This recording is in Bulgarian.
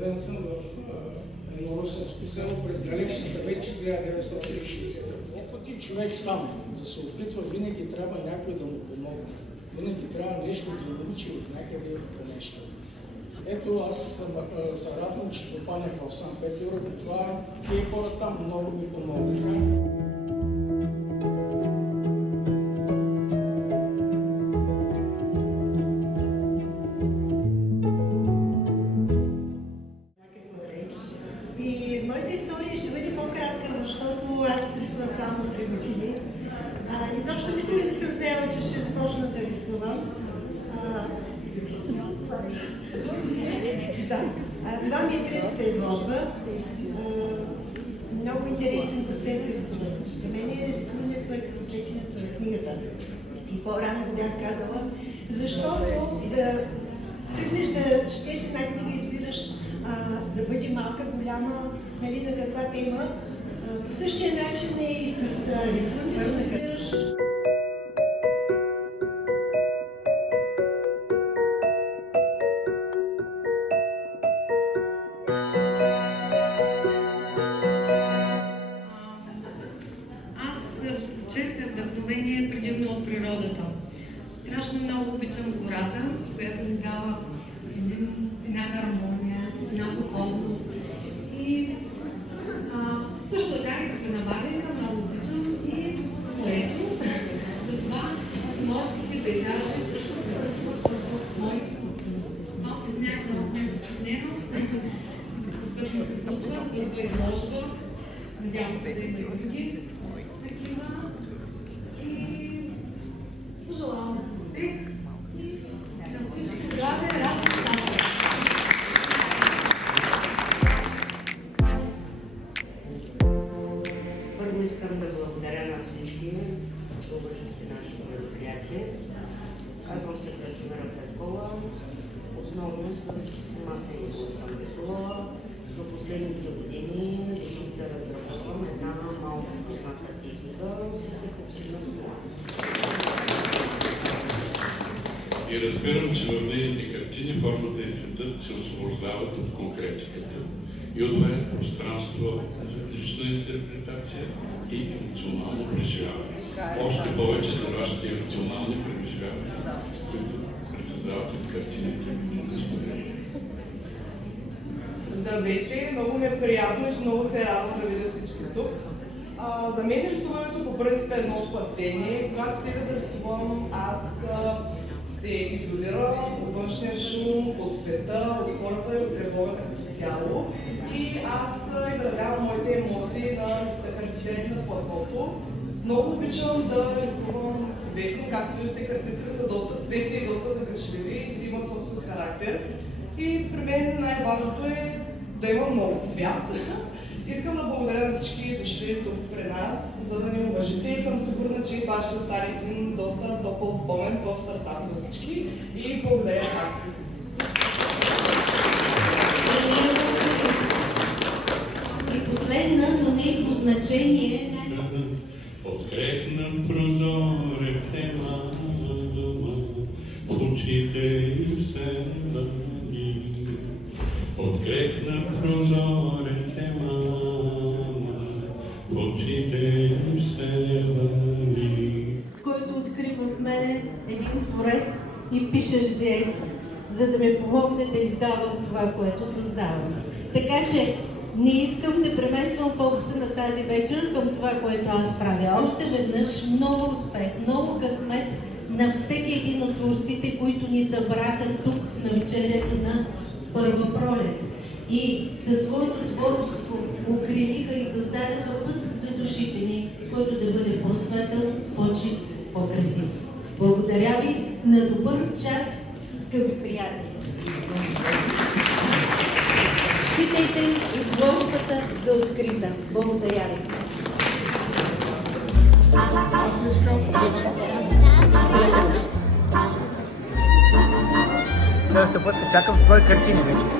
Роден съм в едно русенско село през далечната вече 1960 година. Един човек сам да се опитва, винаги трябва някой да му помогне. Винаги трябва нещо да научи от някъде по нещо. Ето аз се радвам, че попаднах в Санкт-Петербург. Това тия хора там много ми помогнаха. Моята история ще бъде по-кратка, защото аз рисувам само 3 години. Изобщо никога не се оставя, че ще започна да рисувам. Това ми е третата изложба. Много интересен процес рисуването. За мен рисуването е като четенето на книгата. И по-рано го бях казала, защото да тръгнеш да четеш една книга, избираш да бъде малка, голяма, нали, на каква тема. По същия начин е и с рисуването. Аз черпя вдъхновение предимно от природата. Страшно много обичам гората, която ми дава една хармония, една духовност. И също така, като набавянка, много обичам и морето. Затова морските пейзажи също присъстват в моите малки сняг, много притеснено, като ми се случва, като изложба. Надявам се да има други такива. И пожелавам си успех и на всички здраве, радост, щастие! Първо искам да благодаря на всички, че уважихте нашето мероприятие. Казвам се Красимира Петкова. Основно с маслените съм рисувала. До последните години реших да разработвам една малко позната техника с епоксидна смола. И разбирам, че в нейните картини формата и цветът се освобождават от конкретиката и отварят пространство за лична интерпретация и емоционално преживяване. Още повече за вашите емоционални преживявания, които пресъздават от картините за споделение. Здравейте! Много ми е приятно и много се радвам да видя всички тук. За мен рисуването по принцип е едно спасение. Когато стига да рисувам, аз се изолирам от външния шум, от света, от хората и от тревогата като цяло. И аз изразявам моите емоции на хартия и на платното. Много обичам да рисувам цветно, както виждате, картините са доста цветни и доста закачливи и си имат собствен характер. И при мен най-важното е да има много цвят. Искам да благодаря на всички дошли тук при нас, за да ни уважите и съм сигурна, че това ще стане един доста топъл спомен в сърцата на всички. И благодаря пак. И последна, но не и по значение, Открехна прозорец е мала дума, в очите се върни. Открехна прозорец е мала, в очите се върни. който открива в мене един творец и пишещ деец, за да ми помогне да издавам това, което създавам. Така че не искам да премествам фокуса на тази вечер към това, което аз правя. Още веднъж много успех, много късмет на всеки един от творците, които ни събраха тук в навечерието на Първа пролет. И със своето творчество укрилиха и създадаха път за душите ни, който да бъде по-светъл, по-чист, по-красив. Благодаря ви, на добър час, скъпи приятели! Считайте изложбата за открита. Благодаря ви! Аз искам Следващия път се чакам с твои картини вече.